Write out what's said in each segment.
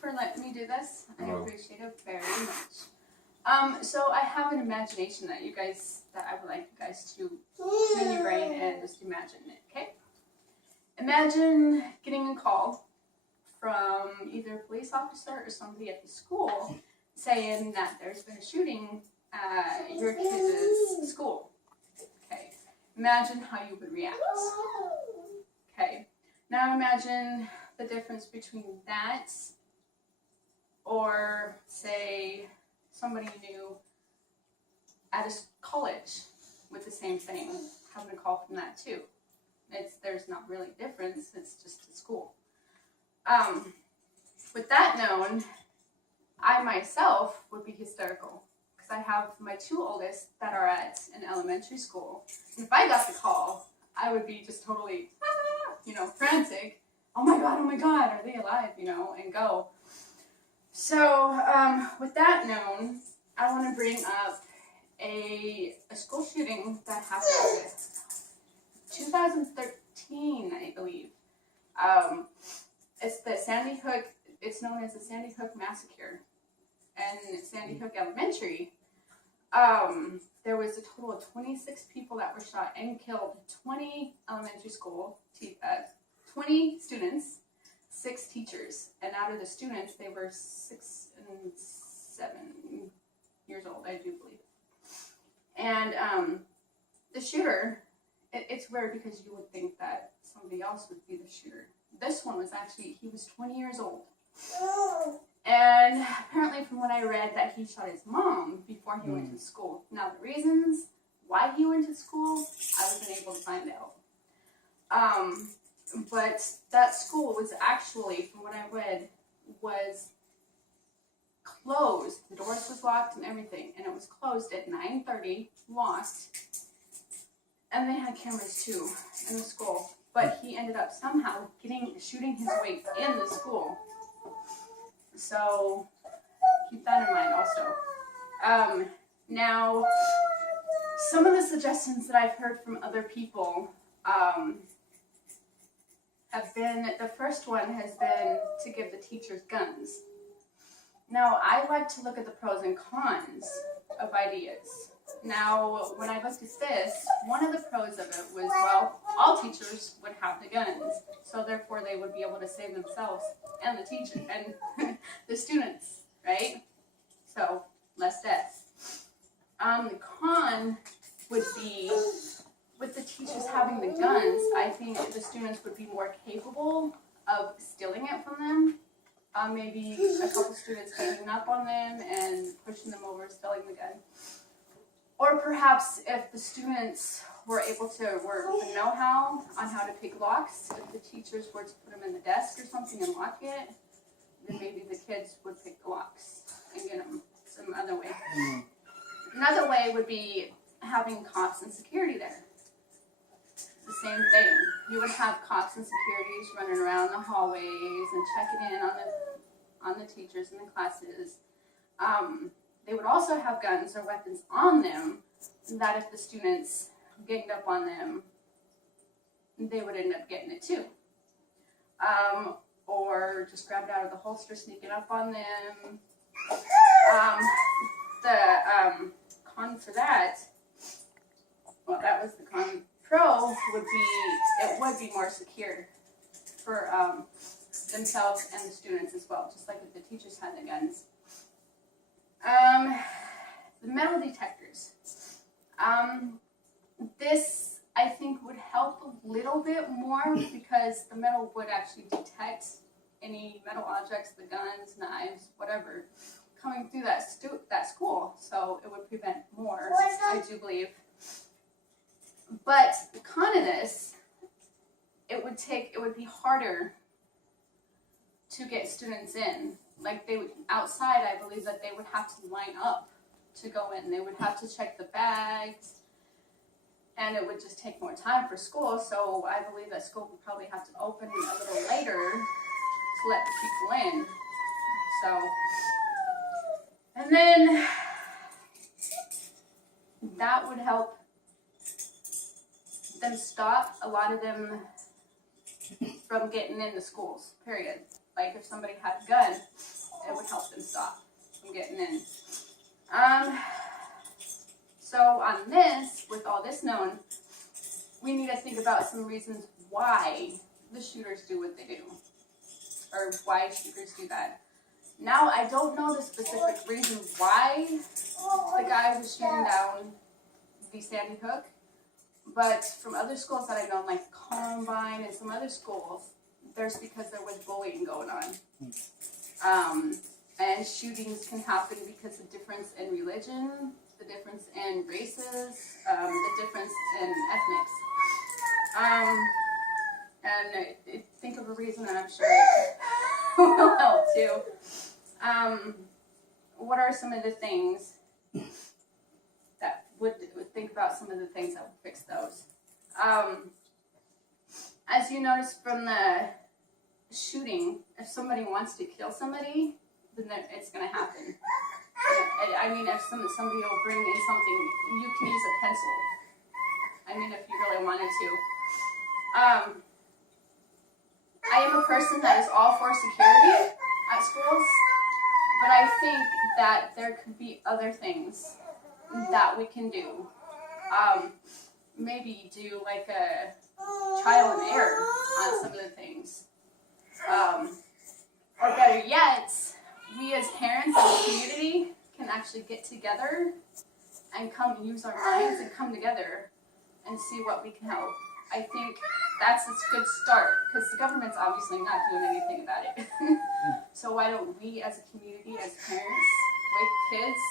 for letting me do this. I Oh. appreciate it very much. So I have an imagination that I would like you guys to put in your brain and just imagine it, okay? Imagine getting a call from either a police officer or somebody at the school saying that there's been a shooting at your kids' school. Okay. Imagine how you would react. Okay. Now imagine the difference between that or, say, somebody you knew at a college with the same thing, having a call from that too. There's not really a difference, it's just a school. With that known, I myself would be hysterical because I have my two oldest that are at an elementary school. And if I got the call, I would be just totally, frantic. Oh my God, are they alive, and go. So with that known, I want to bring up a school shooting that happened in 2013, I believe. It's the Sandy Hook. It's known as the Sandy Hook Massacre. And Sandy Hook Elementary, there was a total of 26 people that were shot and killed. 20 elementary school, 20 students, 6 teachers. And out of the students, they were 6 and 7 years old, I do believe. And the shooter, it's weird because you would think that somebody else would be the shooter. This one was actually, he was 20 years old. And apparently from what I read that he shot his mom before he went to school. Now the reasons why he went to school, I wasn't able to find out. But that school was actually, from what I read, was closed. The doors was locked and everything. And it was closed at 9:30, locked. And they had cameras too in the school. But he ended up somehow shooting his way in the school. So keep that in mind also. Now, some of the suggestions that I've heard from other people have been, the first one has been to give the teachers guns. Now, I like to look at the pros and cons of ideas. Now, when I looked at this, one of the pros of it was, well, all teachers would have the guns, so therefore they would be able to save themselves and the teacher and the students, right? So, less deaths. The con would be, with the teachers having the guns, I think the students would be more capable of stealing it from them. Maybe a couple students ganging up on them and pushing them over, stealing the gun. Or perhaps if the students were able to work the know-how on how to pick locks, if the teachers were to put them in the desk or something and lock it, then maybe the kids would pick the locks and get them some other way. Another way would be having cops and security there. The same thing. You would have cops and securities running around the hallways and checking in on the teachers in the classes. They would also have guns or weapons on them that if the students ganged up on them, they would end up getting it too. Or just grab it out of the holster, sneaking up on them. The con for that, well, that was the con. Pro would be, it would be more secure for themselves and the students as well, just like if the teachers had the guns. The metal detectors. This, I think, would help a little bit more because the metal would actually detect any metal objects, the guns, knives, whatever, coming through that school. So it would prevent more, I do believe. But the con of this, it would be harder to get students in. Like they would, outside, I believe that they would have to line up to go in. They would have to check the bags, and it would just take more time for school. So I believe that school would probably have to open a little later to let the people in. So, and then that would help them stop a lot of them from getting into schools, period. Like if somebody had a gun, it would help them stop from getting in. So on this, with all this known, we need to think about some reasons why the shooters do what they do, or why shooters do that. Now, I don't know the specific reason why the guy was shooting down the Sandy Hook, but from other schools that I know, like Columbine and some other schools, there's because there was bullying going on. And shootings can happen because of difference in religion, the difference in races, the difference in ethnics. And think of a reason, and I'm sure it will help too. What are some of the things that would think about some of the things that would fix those? As you notice from the shooting, if somebody wants to kill somebody, then it's going to happen. I mean, if somebody will bring in something, you can use a pencil. I mean, if you really wanted to. I am a person that is all for security at schools, but I think that there could be other things that we can do. Maybe do like a trial and error on some of the things. Or better yet, we as parents and the community can actually get together and come use our minds and come together and see what we can help. I think that's a good start, because the government's obviously not doing anything about it. So why don't we as a community, as parents, with kids,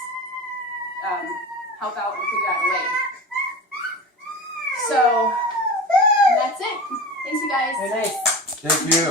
help out and figure out a way. So, that's it. Thanks, you guys. Hey, nice. Thank you.